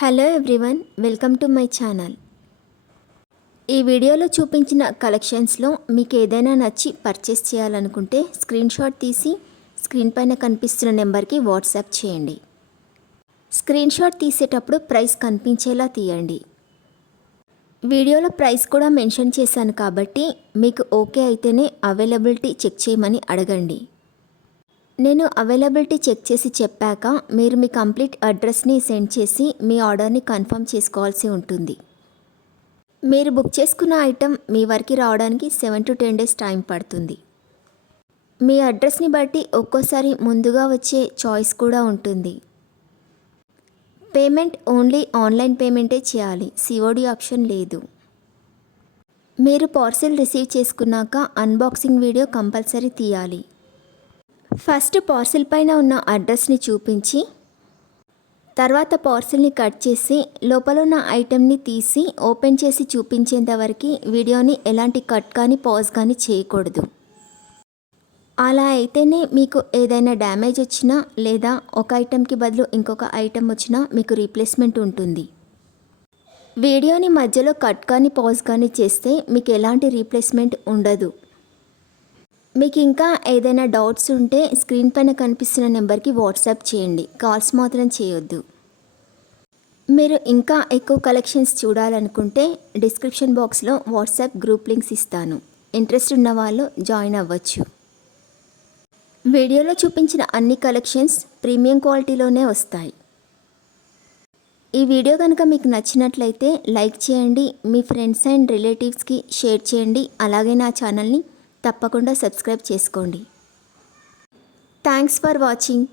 Hello everyone, welcome to my channel. ఈ వీడియోలో చూపించిన కలెక్షన్స్లో మీకు ఏదైనా నచ్చి పర్చేస్ చేయాలనుకుంటే స్క్రీన్ షాట్ తీసి స్క్రీన్ పైన కనిపిస్తున్న నెంబర్కి వాట్సాప్ చేయండి. స్క్రీన్ షాట్ తీసేటప్పుడు ప్రైస్ కనిపించేలా తీయండి. వీడియోలో ప్రైస్ కూడా మెన్షన్ చేశాను కాబట్టి మీకు ఓకే అయితేనే అవైలబిలిటీ చెక్ చేయమని అడగండి. నేను అవైలబిలిటీ చెక్ చేసి చెప్పాక మీరు మీ కంప్లీట్ అడ్రస్ని సెండ్ చేసి మీ ఆర్డర్ని కన్ఫర్మ్ చేసుకోవాల్సి ఉంటుంది. మీరు బుక్ చేసుకున్న ఐటెం మీ వరకు రావడానికి 7 to 10 days టైం పడుతుంది. మీ అడ్రస్ని బట్టి ఒక్కోసారి ముందుగా వచ్చే చాయిస్ కూడా ఉంటుంది. పేమెంట్ ఓన్లీ ఆన్లైన్ పేమెంటే చేయాలి, సిఓడి ఆప్షన్ లేదు. మీరు పార్సిల్ రిసీవ్ చేసుకున్నాక అన్బాక్సింగ్ వీడియో కంపల్సరీ తీయాలి. ఫస్ట్ పార్సిల్ పైన ఉన్న అడ్రస్ని చూపించి తర్వాత పార్సిల్ని కట్ చేసి లోపల ఉన్న ఐటెంని తీసి ఓపెన్ చేసి చూపించేంత వరకు వీడియోని ఎలాంటి కట్ కానీ పాజ్ కానీ చేయకూడదు. అలా అయితేనే మీకు ఏదైనా డ్యామేజ్ వచ్చినా లేదా ఒక ఐటెంకి బదులు ఇంకొక ఐటెం వచ్చినా మీకు రీప్లేస్మెంట్ ఉంటుంది. వీడియోని మధ్యలో కట్ కానీ పాజ్ కానీ చేస్తే మీకు ఎలాంటి రీప్లేస్మెంట్ ఉండదు. మీకు ఇంకా ఏదైనా డౌట్స్ ఉంటే స్క్రీన్ పైన కనిపిస్తున్న నెంబర్కి వాట్సాప్ చేయండి, కాల్స్ మాత్రం చేయొద్దు. మీరు ఇంకా ఎక్కువ కలెక్షన్స్ చూడాలనుకుంటే డిస్క్రిప్షన్ బాక్స్లో వాట్సాప్ గ్రూప్ లింక్స్ ఇస్తాను, ఇంట్రెస్ట్ ఉన్న వాళ్ళు జాయిన్ అవ్వచ్చు. వీడియోలో చూపించిన అన్ని కలెక్షన్స్ ప్రీమియం క్వాలిటీలోనే వస్తాయి. ఈ వీడియో కనుక మీకు నచ్చినట్లయితే లైక్ చేయండి, మీ ఫ్రెండ్స్ అండ్ రిలేటివ్స్కి షేర్ చేయండి. అలాగే నా ఛానల్ని తప్పకుండా సబ్స్క్రైబ్ చేసుకోండి. Thanks for watching.